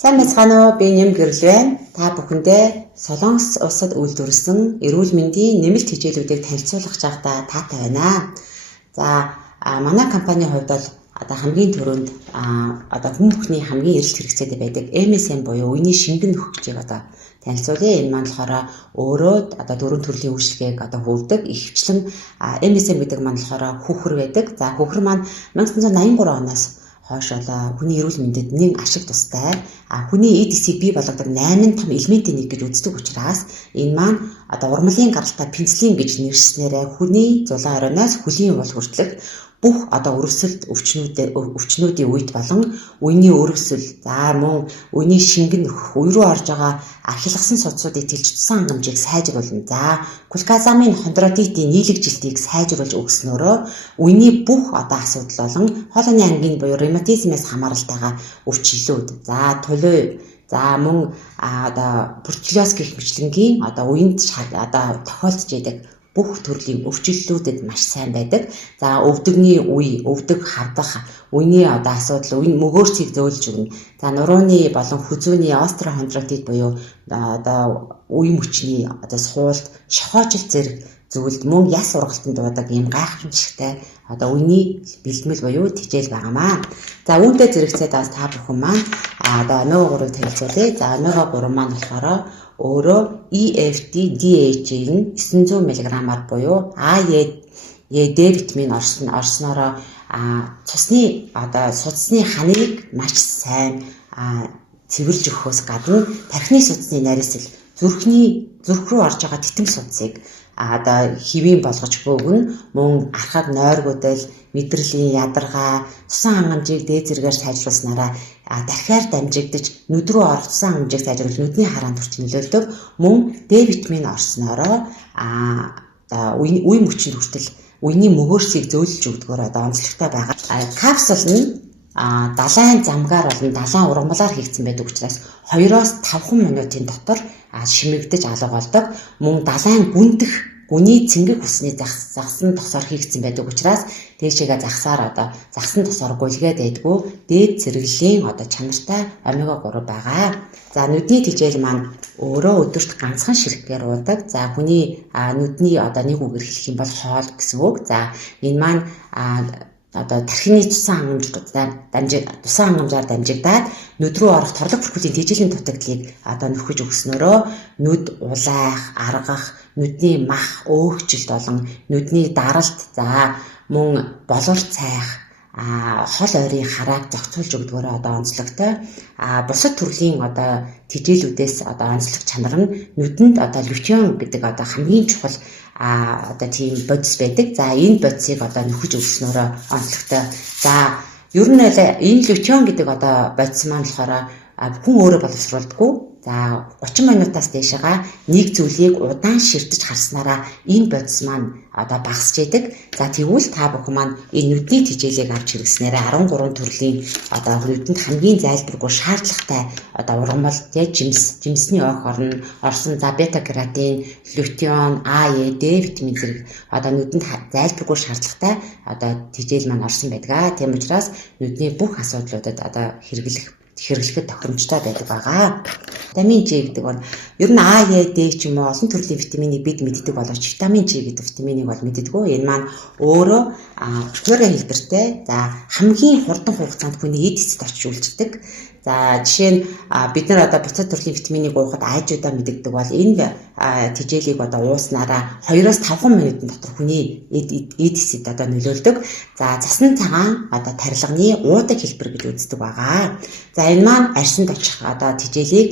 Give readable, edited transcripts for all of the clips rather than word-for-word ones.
Сайн мэцгаана уу? Би Нэм Гэрэл байна. Та бүхэндээ Солонгос улсад үйлдвэрлэсэн эрүүл мэндийн нэмэлт хичээлүүдийг танилцуулах жахдаа таатай байна. За манай компанийн хувьд бол хамгийн түрүүнд хүн бүхний хамгийн эрэлт хэрэгцээтэй байдаг MSM буюу үеийн шингэн нөхөгчийг танилцуулъя. Энэ маань болохоор өөрөө дөрвөн төрлийн үйлчлэгийг хөвдөг. Ихэвчлэн MSM гэдэг маань болохоор хүүхэр байдаг. За хүүхэр маань 1983 оноос хойш хүний эрүүл мэндэд нэг ашиг тустай хүний эдисийг бий болгодог 8 том элементийн нэг гэж үздэг учраас энэ маань урмлын гаралтай пенцилин гэж нэршснээрээ хүний зулаан оройноос хөлийн уул хүртэлх бүх өвчнүүдийн үед болон үений өрөвсөл мөн үений шингэн нөхөх үе рүү орж байгаа архилгасан судсуудыг тэлжсэн хангамжийг сайжруулна. За глюкозамин хондродитийн нийлэгжилтийг сайжруулж өгснөөрөө үений бүх асуудал болон хоолойны ангийн буюу ревматизмээс хамааралтайгаа өвчлөлүүд тулуй мөн бруцеллез гэх мэтлэнгийн үеинд тохиолдож байдаг бүх төрлийн өвчлөлүүдэд маш сайн байдаг. За өвдөгний үе, өвдөг хавдах, үений асуудал, үеийн мөгөөрцийг зөөлж өгнө. За нурууны болон хүзүүний остеохондротит буюу үе мөчний суулт, шохоожил зэрэг зүйлд мөн яс ургалтанд дуудаг ийм гайхамшигтай үений бэлтгэл буюу хичээл байнамаа. За үүнтэй зэрэгцээд та бүхэн маань омега 3-ыг танилцуулъя. За омега 3 маань болохоор өөрөө EFT DHA-ийн 900 мг-аар буюу D витамин орснороо цусны судасны ханыг маш сайн цэвэрлж өгөхөөс гадна тархины судасны нарийсэл зүрх рүү орж байгаа титэм судсыг хэвийн болгож бөөгнө. Мөн архаг нойргуудал, мэдрэлийн ядаргаа, цусан хангамжийг дээд зэргээр сайжруулснараа дахиар дамжигдаж нүд рүү орсон хангамжийг сайжруулж нүдний хараанд хүрч нөлөөлдөг. Мөн D витамин орсноороо үе мөчөнд хүртэл үений мөгөөрсийг зөөлж өгдөгөөр онцлогтой байгаа. Капсул нь далайн замгаар болон далайн ургамлаар хийгдсэн байдаг учраас 2-5 минутын дотор шимэгдэж алга болдог. Мөн далайн гүний цэнгэг хүсний загсан тосоор хийгдсэн байдаг учраас дээшээгээ загсан тосоор гулгээд байдгүй дээд зэрэглэлийн чанартай омега 3 байгаа. За нүдний тижэл маань өөрөө өдөрт ганцхан ширхгээр уудаг. За хүний нүдний нэг үгээр хэлэх юм бол хоол гэсэн үг. За энэ маань тархины тусан хангамжаар дамжигдаад нүд рүү орох торлог бүрхүүлийн тэжээлийн дутагдлыг нөхөж өгснөөрөө нүд улайх, аргах, нүдний мах өөгчлөлт болон нүдний даралт мөн болор цайх хол ойрын харааг зохицуулж өгдөгөөр онцлогтой. Бусад төрлийн тэжээлүүдээс онцлог чанар нь нүдэнд лютеон гэдэг хамгийн чухал тийм бодис байдаг. За энэ бодисыг нөхөж өгснөөрөө онцлогтой. За ер нь энэ лютеон гэдэг бодис маань болохоор хүн өөрөө боловсруулдаггүй. За 30 минутаас дээшээгээ нэг зүйлийг удаан ширтэж харснараа энэ бодис маань багасч идэг. За тэгвэл та бүхэн маань энэ нүдний тижээлийг авч хэрэглэснээрээ 13 төрлийн нүдэнд хамгийн зайлбаргүй шаардлагатай ургамал жимсний ох орсон бета каротин, лютеон, D витамин зэрэг нүдэнд зайлбаргүй шаардлагатай тижээл маань орсон байдаг. Тийм учраас нүдний бүх асуудлуудад хэрэглэхэд тохиромжтой байдаг байгаа. Витамин G гэдэг нь ер нь D ч юм уу олон төрлийн витаминыг бид мэддэг боловч витамин G гэдэг витаминыг бол мэддэггүй. Энэ маань өөрөө флора хэлбэртэй. За хамгийн хурдан хугацаанд хүний эдисэд очиж үйлчдэг. За жишээ нь бид нар буцаад төрлийн витаминыг уухад айжуудаа мэддэг бол энэ тижээлийг ууснараа 2-5 минутын дотор хүний эдисэд нөлөөлдөг. За цасны цагаан тарилганы уудаг хэлбэр гэж үздэг байгаа. За энэ маань арьсанд очих тижээлийг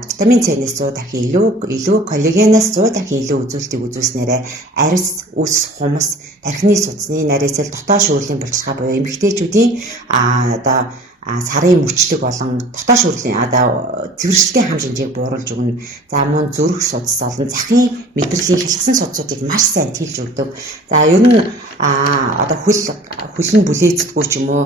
витамин С-ээс 100 дахин илүү коллагенаас 100 дахин илүү үзүүлэлтийг үзүүлснээрээ арьс, үс, хумс, тархины судасны нарийсэл, дотоод шүүрлийн булчирхай буюу эмэгтэйчүүдийн сарын мөчлөг болон дотоод шүүрлийн цэвэршилтийн хам шинжээг бууруулж өгнө. За мөн зүрх судас болон захын мэдрэлийн хялгсан судсуудыг маш сайн тэлж өгдөг. За ер нь хөл нь бүлээцдэггүй ч юм уу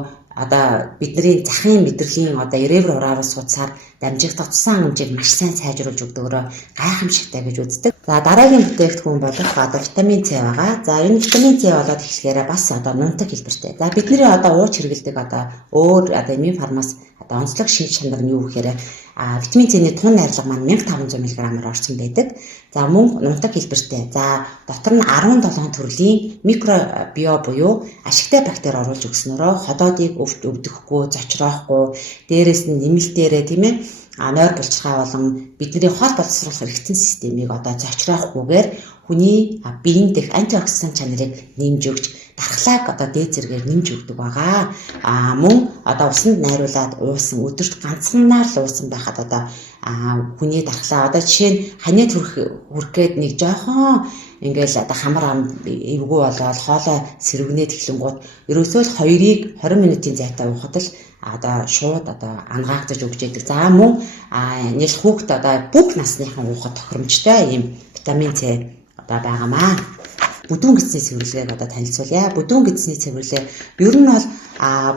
бидний захын мэдрэлийн ирээвэр ураараас судсаар дамжигдах тусан хангамжийг маш сайн сайжруулж өгдөгөөр гайхамшигтай гэж үздэг. За дараагийн бүтээгдэхүүн болох витамин С байгаа. За энэ витамин С болоод эхлэхээр бас нунтаг хэлбэртэй. За бидний ууж хэрэглэдэг өөр иммун фармаас одоо онцлог шинж чанар нь юу гэхээр витамин С-ний тун найрлага маань 1500 мг-аар орсон байдаг. За мөн нутаг хэлбэртэй. За дотор нь 17 төрлийн микробио буюу ашигтай бактери оруулж өгснөөрөө ходоодыг өвдөхгүй, зочроохгүй, дээрээс нь нэмэлтээрээ тийм ээ нойр булчирхай болон бидний хоол боловсруулах эргэцэн системийг одоо зочроохгүйгээр хүний биеийн дэх антиоксидант чанарыг нэмж өгч дархлааг одоо дээд зэргээр нэмж өгдөг байгаа. Мөн одоо усанд найруулад уусан өдөрт ганцханаар л уусан байхад одоо хүний дархлаа одоо жишээ нь ханиад хүрхгээд нэг жоохон ингээл одоо хамар ам эвгүй болоод хоолой сэрвгнээд эхлэнгууд ерөөсөө л 2-ыг 20 минутын зайтай уухад л одоо шууд одоо ангаагдаж өгч яадаг. За мөн нэг хүүхэд одоо бүх насныхан уухад тохиромжтой ийм витамин С одоо байгаамаа. Бүдүүн гидсний цэвэрлэгийг одоо танилцуулъя. Бүдүүн гидсний цэвэрлэг ер нь бол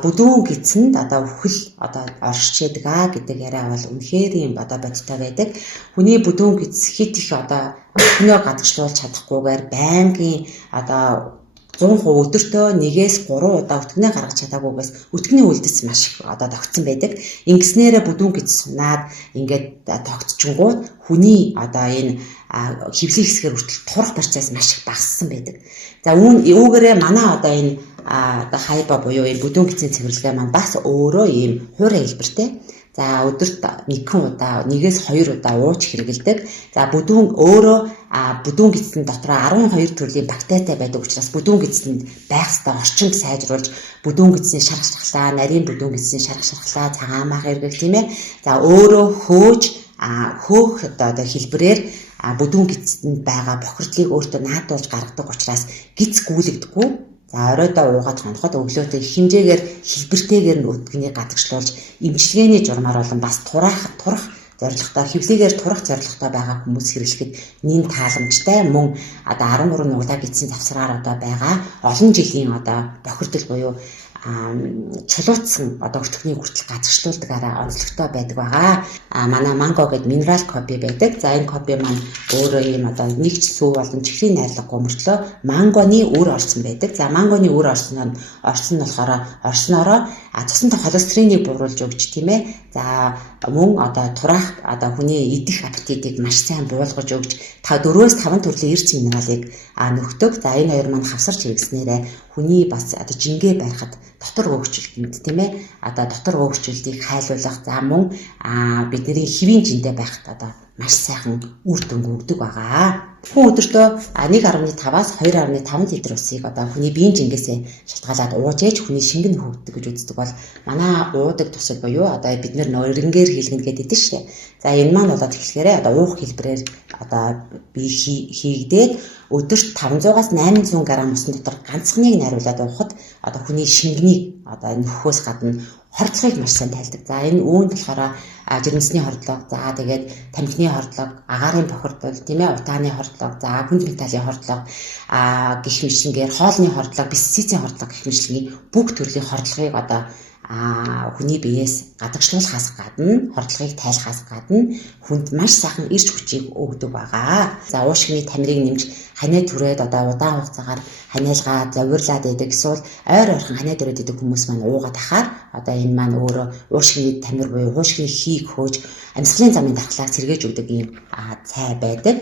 бүдүүн гидсэнд одоо үхэл одоо оршиж яадаг гэдэг яриа бол үнэхээр юм одоо бодтой байдаг. Хүний бүдүүн гидс хит их одоо өснөө гадагшлуулж чадахгүйгээр байнгын одоо 100% өдөртөө 1-3 удаа өтгөнөө гаргаж чадаагүйгээс өтгөний үлдэс маш их одоо тогтсон байдаг. Ингэснээрээ бүдүүн гидс сунаад ингээд тогтчингууд хүний одоо энэ хөвлийн хэсгээр хүртэл турах процесс маш их багассан байдаг. За үүгээрээ манай одоо энэ одоо хайба буюу энэ бүдүүн гидсний цэвэрлэгээ маань бас өөрөө ийм хуурай хэлбэртэй. За өдөрт 1 удаа 1-2 удаа ууж хэрэгэлдэг. За бүдүүн өөрөө бүдүүн гидсийн дотор 12 төрлийн бактеритай байдаг учраас бүдүүн гидсэнд байх ёстой орчинд сайжруулж бүдүүн гидсийн шарах шархлаа, нарийн бүдүүн гидсийн шарах шархлаа цагаан мах эргэх тийм ээ. За өөрөө хөөх одоо хэлбэрээр бүдүүн гидсэнд байгаа бохирдлыг өөртөө наадуулж гаргадаг учраас гидс гүйлэгдэхгүй. За оройдоо уугаад хоноход өглөөтэй хэмжээгээр хэлбэртэйгээр нь өдгөнийг гадагшлуулж эмчилгээний журмаар болон бас турах зорилготой хөвлөгээр турах зорилготой байгаа хүмүүс хэрэглэхэд нэн тааламжтай мөн одоо 13 нугдаа гидсийн завсраар одоо байгаа олон жилийн одоо бохирдол буюу чулуутсан одоо өртгөний хүртэл гадагшлуулдагаараа онцлогтой байдаг байгаа. Манай манго гэдэг минерал кофе байдаг. За энэ кофе маань өөрөө ийм одоо нэгч сүү болон чихрийн найрлагагүй мөртлөө мангоны үр орсон байдаг. За мангоны үр орсон нь болохоор орсноороо цусантай холестериныг бууруулж өгч тийм ээ. За мөн одоо турах одоо хүний идэх аппетитыг маш сайн буулгаж өгч 4-5 төрлийн эрс минералыг нөхдөг. За энэ хоёр маань хавсарч хэрэгснээрээ хүний бас одоо жингээ барихад дотор өөрчлөлтөнд тийм ээ одоо дотор өөрчлөлтийг хайлуулах за мөн бидний хэвийн жиндээ байхад одоо маш сайхан үр дүнг өгдөг байгаа. Хүн өдөртөө 1.5-аас 2.5 литр усыг одоо хүний биеийн жингээс шалтгаалаад ууж ээж хүний шингэн хөвддөг гэж үздэг бол манай уудаг тусал буюу одоо бид нэр өрөнгөөр хийлгэнэ гэдэг шүү дээ. За энэ маань болоод тэгэхээр одоо уух хэлбэрээр одоо бие хийгдээд өдөрт 500-аас 800 г усан дотор ганцхныг найруулад уухад одоо хүний шингэнийг одоо нөхөхөөс гадна хордлогыг маш сайн тайлдаг. За энэ үүнд болохоор жирэмсний хордлого, за тэгээд тамхины хордлого, агаарын бохирдол, тийм ээ, утааны хордлого, за хүнд металлын хордлого, гэх мэтлэнгээр хоолны хордлого, пестицидийн хордлого гэх мэтлэгийн бүх төрлийн хордлогыг одоо хүний биеэс гадагшлуулахаас гадна хордлогыг тайлахаас гадна хүнд маш сайхан эрч хүчийг өгдөг байгаа. За уушгины тамирыг нэмж ханиа түрээд одоо удаан хугацаагаар ханиалгаа завирлаад байдаг эсвэл ойр ойрхон ханиа түрээд идэг хүмүүс маань уугаад ахаар одоо энэ маань өөрөө уушгины тамир буюу уушгины хийг хөөж амьсгалын замын дархлааг сэргээж өгдөг ийм цай байдаг.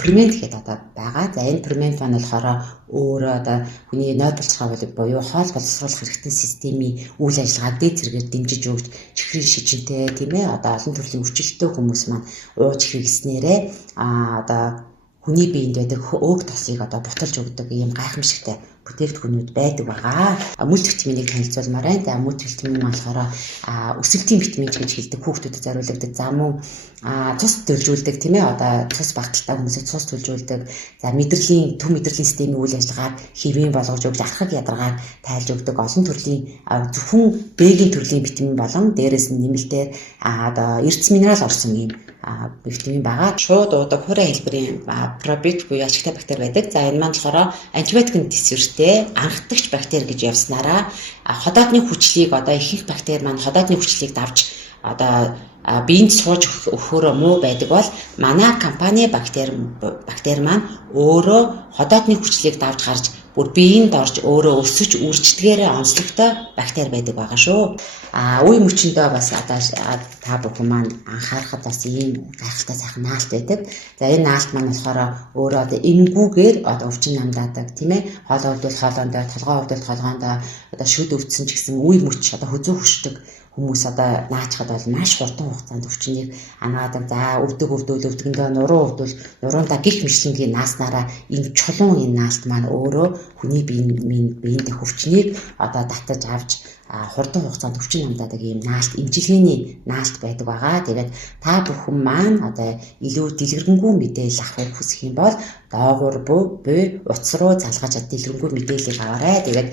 Фермент гэдэг одоо байгаа. За энэ фермент маань болохоор өөрөө одоо хүний нойр булчирхай буюу хоол боловсруулах эргэцэн системийн үйл ажиллагааг дээд зэргээр дэмжиж өгч чихрийн шижинтэй тийм ээ одоо олон төрлийн өвчлөлттэй хүмүүс маань ууж хэрэгснээрээ одоо хүний биед байдаг өг тосыг одоо буталж өгдөг ийм гайхамшигтай бүтээгдэхүүнүүд байдаг байгаа. Мультивитаминыг танилцуулмаар байна. За мультивитамин болохоор өсөлтийн витамин гэж хэлдэг хүүхдүүдэд зориулдаг. За мөн цус төлжүүлдэг тийм ээ одоо цус багталтай хүмүүсэд цус төлжүүлдэг. За мэдрэлийн төв мэдрэлийн системийн үйл ажиллагааг хэвийн болгож өгч архаг ядаргааг тайлж өгдөг олон төрлийн зөвхөн Б-ийн төрлийн витамин болон дээрээс нь нэмэлтээр одоо эрдэс минерал орсон ийм витамин байгаа. Шууд уудаг хуурай хэлбэрийн пробиотик буюу ашигтай бактери байдаг. За энэ маань болохоор антибиотикийн төсвөртэй анхдагч бактери гэж явснараа ходоодны хүчлийг одоо ихэнх бактери маань ходоодны хүчлийг давж одоо биеинд сууж өгөхөөрөө муу байдаг бол манай компани бактери маань өөрөө ходоодны хүчлийг давж гарч бүр биеинд орж өөрөө өсөж үрждгээрээ онцлогтой бактери байдаг байгаа шүү. Үе мөчөндөө бас одоо та бүхэн маань анхаарахад бас ийм гайхалтай сайхан наалт байдаг. За энэ наалт маань болохоор өөрөө одоо эмгүүгээр одоо өвчин намдаадаг тийм ээ. Хоолой өвдөл хоолоондоо, толгой өвдөл толгоондоо одоо шүд өвдсөн ч гэсэн үе мөч одоо хөзөө хөшдөг хүмүүс одоо наачхад бол маш хурдан хугацаанд өвчнийг анаадаг. За өвдөгөндөө нуруундаа гих мэтлэнгийн нааснараа энэ чулуун энэ наалт маань өөрөө хүний биеийн дэх өвчнийг одоо татаж авч хурдан хугацаанд өвчин намдаадаг ийм наалт, эмчилгээний наалт байдаг байгаа. Тэгээд та бүхэн маань одоо илүү дэлгэрэнгүй мэдээлэл авахыг хүсэх юм бол доогуур буй утас руу залгаж дэлгэрэнгүй мэдээллийг аваарай. Тэгээд